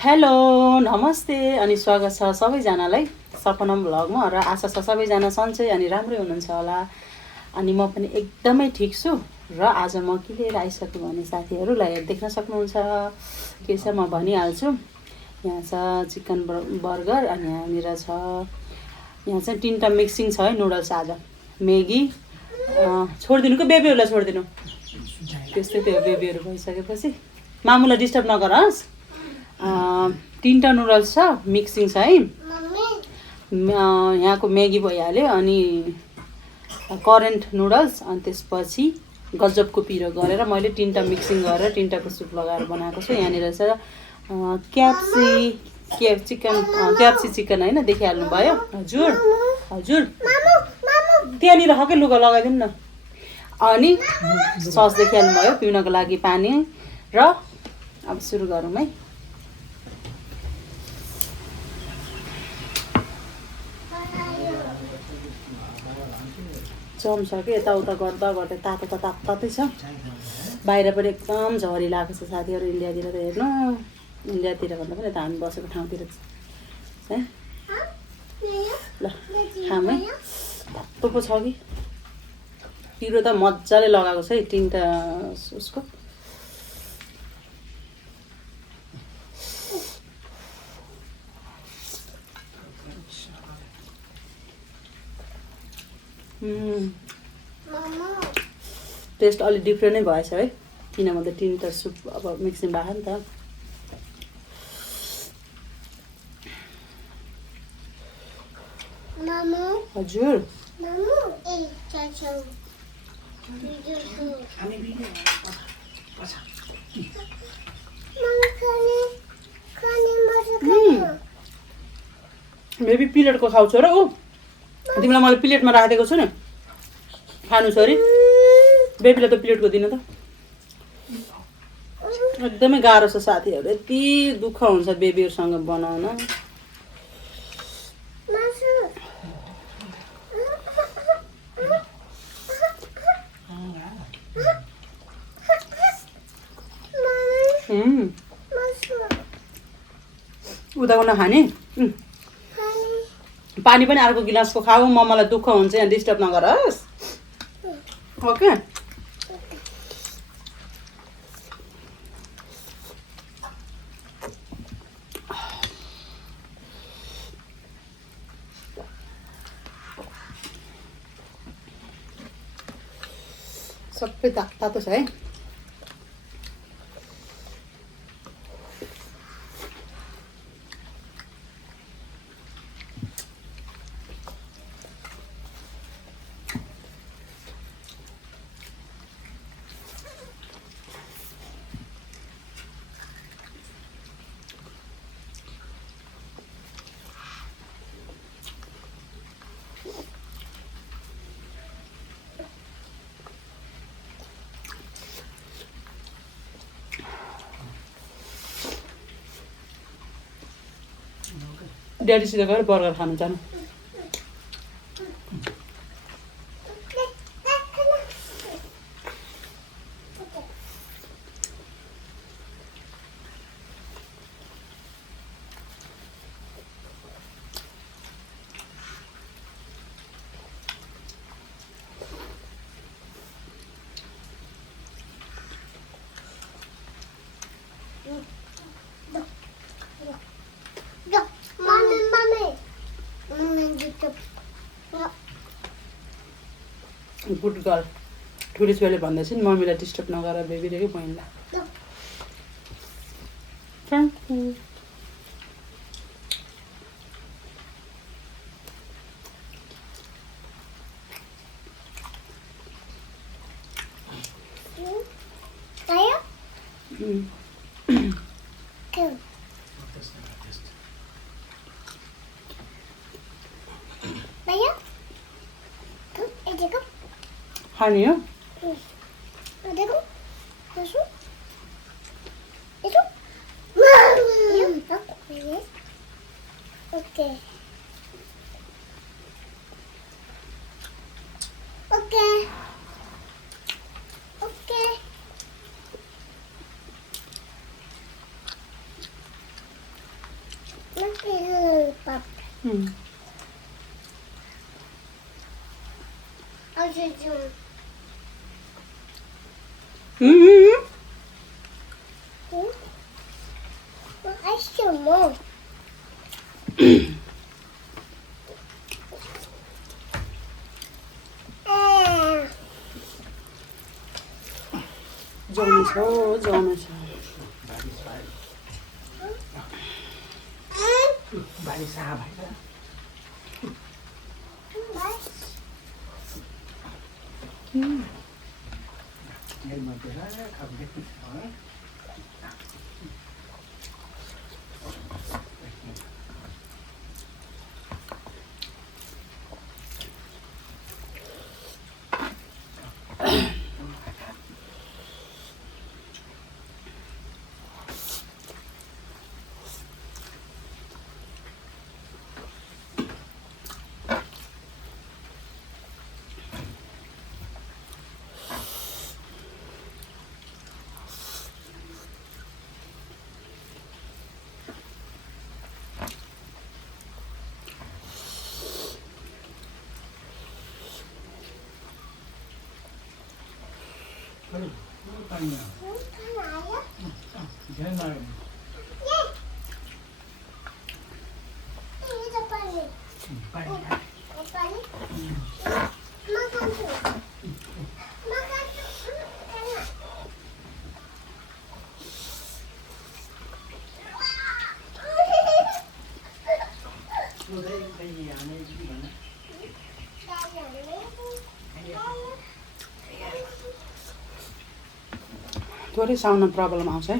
Hello नमस्ते अनि स्वागत छ सबैजनालाई सपनम भ्लगमा र आशा छ सबैजना सन्चै अनि राम्रै हुनुहुन्छ होला। अनि म पनि एकदमै ठिक छु र आज म के लिएर आइसकेँ भने साथीहरूलाई देख्न सक्नुहुन्छ के छ म भनिहाल्छु। यहाँ छ चिकन बर्गर अनि यहाँनिर छ यहाँ चाहिँ तिनवटा मिक्सिङ छ है नुडल्स आज मेगी छोडिदिनु कि बेबीहरूलाई छोडिदिनु त्यस्तै त्यो बेबीहरू भइसकेपछि मामुलाई डिस्टर्ब नगरोस्। तिनवटा नुडल्स छ मिक्सिङ छ है यहाँको मेगी भइहाल्यो अनि करेन्ट नुडल्स अनि त्यसपछि गजबको पिरो गरेर मैले तिनवटा मिक्सिङ गरेर तिनवटाको सुप लगाएर बनाएको छु। यहाँनिर छ क्याप्सी चिकन होइन देखिहाल्नु भयो हजुर हजुर त्यहाँनिर हकै लुगा लगाइदिनु न। अनि सस देखिहाल्नु भयो पिउनको लागि पानी र अब सुरु गरौँ है। चम्छ कि यताउता गर्दा गर्दै तातो त तातै छ बाहिर पनि एकदम झरी लागेको छ साथीहरू। इन्डियातिर त हेर्नु इन्डियातिर भन्दा पनि यता हामी बसेको ठाउँतिर है ल खाम है। तातो पो छ कि पिरो त मजाले लगाएको छ है तिनवटा उसको। टेस्ट अलिक डिफ्रेन्टै भएछ है किनभने तिनवटा सुप अब मिक्सिङ भएको नि त। हजुर बेबी प्लेटको खाउँछ र ऊ तिमीलाई मैले प्लेटमा राखिदिएको छु नि खानु छ अरे बेबीलाई त प्लेटको दिनु त। एकदमै गाह्रो छ साथीहरू यति दुःख हुन्छ बेबीहरूसँग बनाउन। उदाको नखाने पानी पनि अर्को गिलासको खाऊ मम्मालाई दुःख हुन्छ यहाँ डिस्टर्ब नगरोस् ओके। सबै तातो छ है। ड्याडीसित गएर बर्गर खानु जानु। गुड गर्ल ठुलो छोरीले भन्दैछ नि मम्मीलाई डिस्टर्ब नगर बेबीले कि बहिनीलाई। खाने हो जाउनु छ जाउनु छ थोरै साउन्डमा प्रब्लम आउँछ है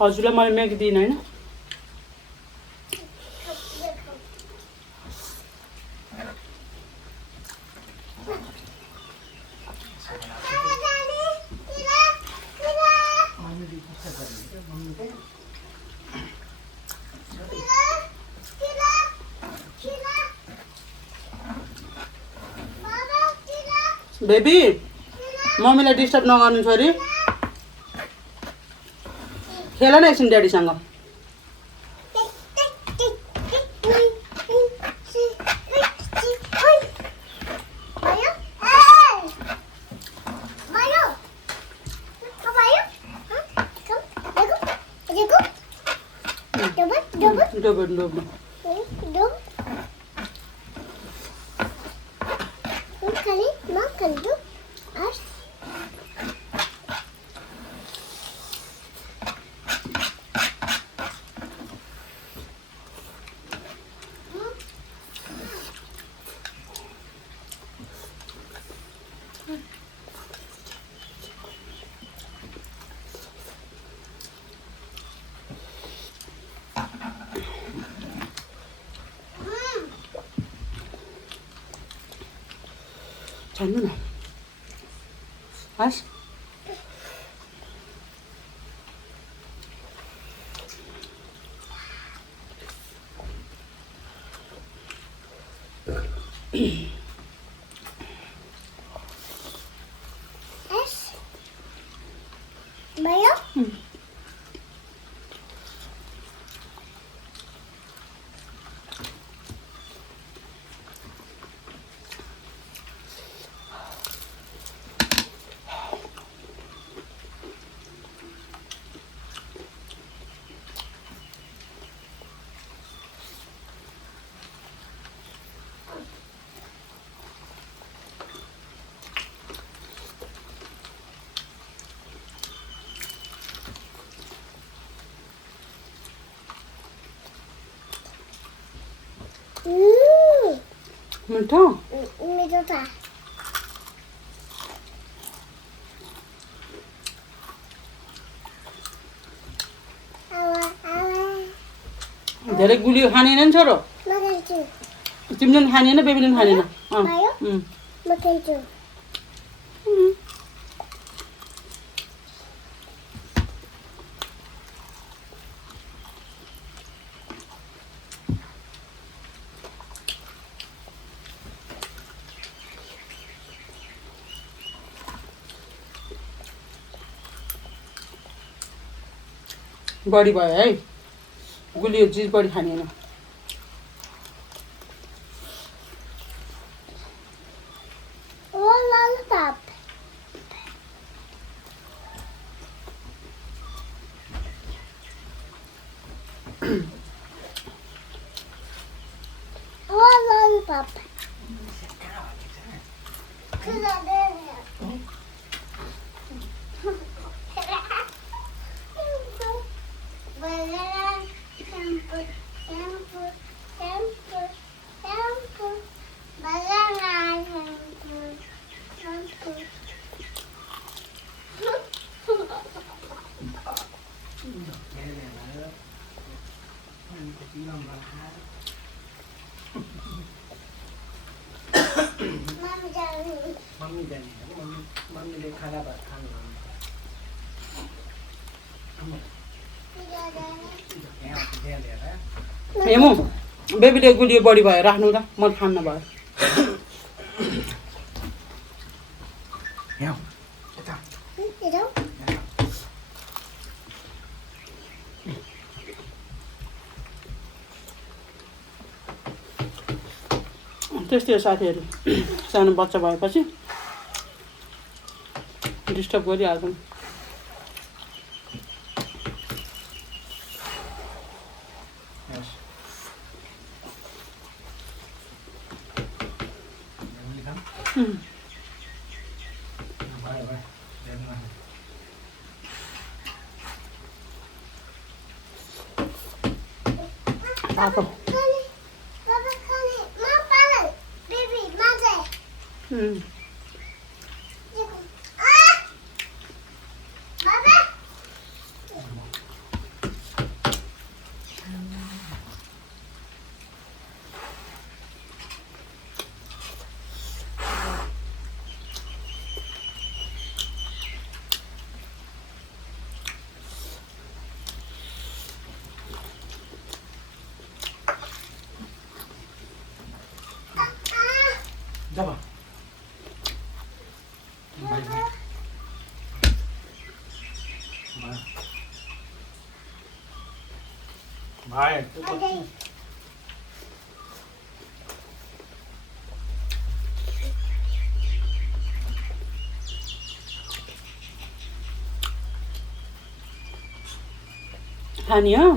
हजुरलाई मैले म्यागी दिइनँ होइन बेबी मम्मीलाई डिस्टर्ब नगर्नु छोरी खेल न एकछिन ड्याडीसँग छान्नु न हस् मिठो मिठो था धेरै गुलियो खानेन नि छोरो तिमीले पनि खानेन बेबीले पनि खानेन बढी भयो है गुलियो चिज बढी खानेन मम्मीले खाना भात खानु हेमु बेबीले गुलियो बढी भयो राख्नु त म खान्न भयो त्यस्तै हो साथीहरू सानो बच्चा भएपछि डिस्टर्ब गरिहाल्छौँ तातो जब भाइ खाने हो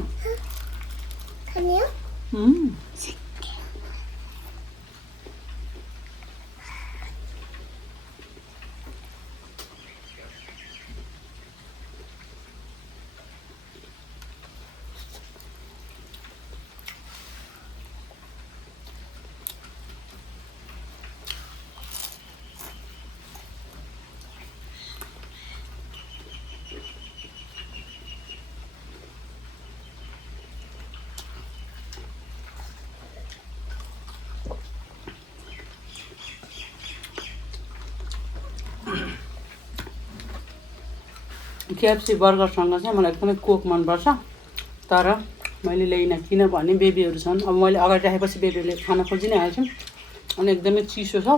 केएफसी बर्गरसँग चाहिँ मलाई एकदमै कोक मनपर्छ तर मैले ल्याइनँ किनभने बेबीहरू छन् अब मैले अगाडि राखेपछि बेबीहरूले खान खोजि नै हाल्छन् अनि एकदमै चिसो छ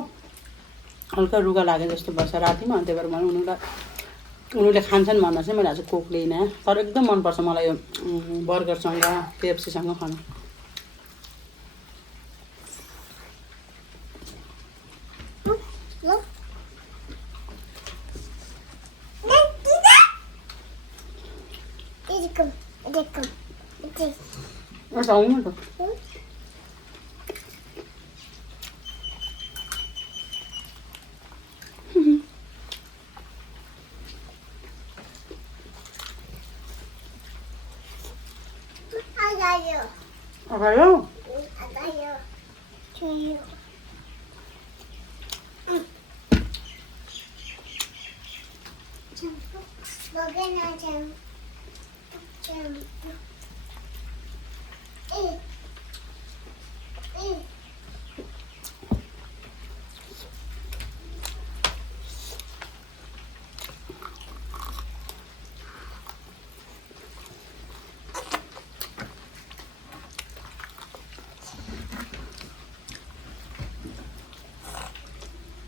हल्का रुगा लागे जस्तो भएछ रातिमा अनि त्यही भएर मैले उनीहरूले खान्छन् भन्दा चाहिँ मैले आज कोक ल्याइनँ तर एकदम मनपर्छ मलाई यो बर्गरसँग केएफसीसँग खानु आउनु त अगायो We're gonna do.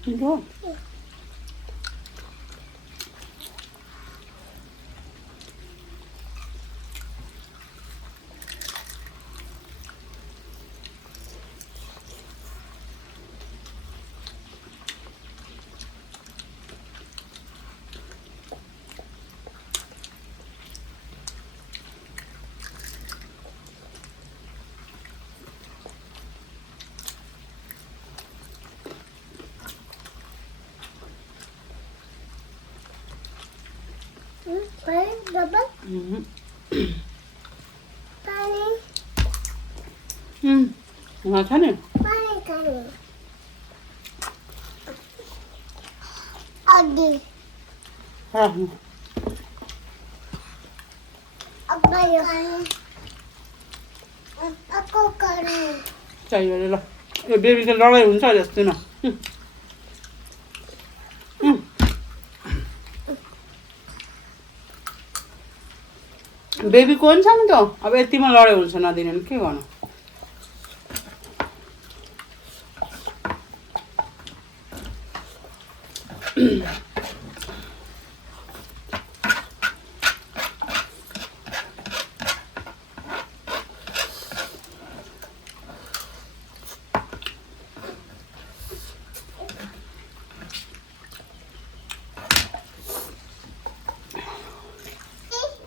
मिठो खाने चाहियो अरे ल यो बेबीको लडाइँ हुन्छ जस्तो न बेबी कोही छ नि त अब यतिमा लडाइँ हुन्छ नदिने के गर्नु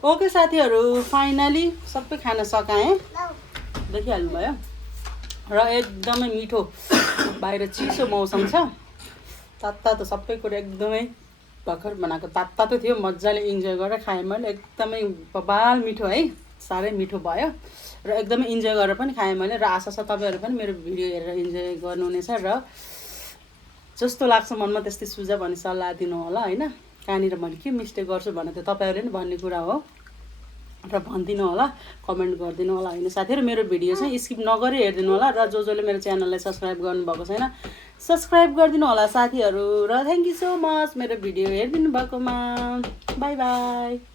ओके साथीहरू फाइनली सबै खाना सकाएँ देखिहाल्नुभयो र एकदमै मिठो बाहिर चिसो मौसम छ तातो त सबै कुरा एकदमै भर्खर बनाएको तातो थियो मजाले इन्जोय गरेर खाएँ मैले एकदमै बबाल मिठो है साह्रै मिठो भयो र एकदमै इन्जोय गरेर पनि खाएँ मैले र आशा छ तपाईँहरू पनि मेरो भिडियो हेरेर इन्जोय गर्नुहुनेछ र जस्तो लाग्छ मनमा त्यस्तै सुझाव अनि सल्लाह दिनु होला होइन कहाँनिर मैले के मिस्टेक गर्छु भने त तपाईँहरूले नि भन्ने कुरा हो र भनिदिनु होला कमेन्ट गरिदिनु होला होइन साथीहरू मेरो भिडियो चाहिँ स्किप नगरी हेरिदिनु होला र जसले मेरो च्यानललाई सब्सक्राइब गर्नुभएको छैन सब्सक्राइब गरिदिनु होला साथीहरू र थ्याङ्क यू सो मच मेरो भिडियो हेरिदिनु भएकोमा बाई बाई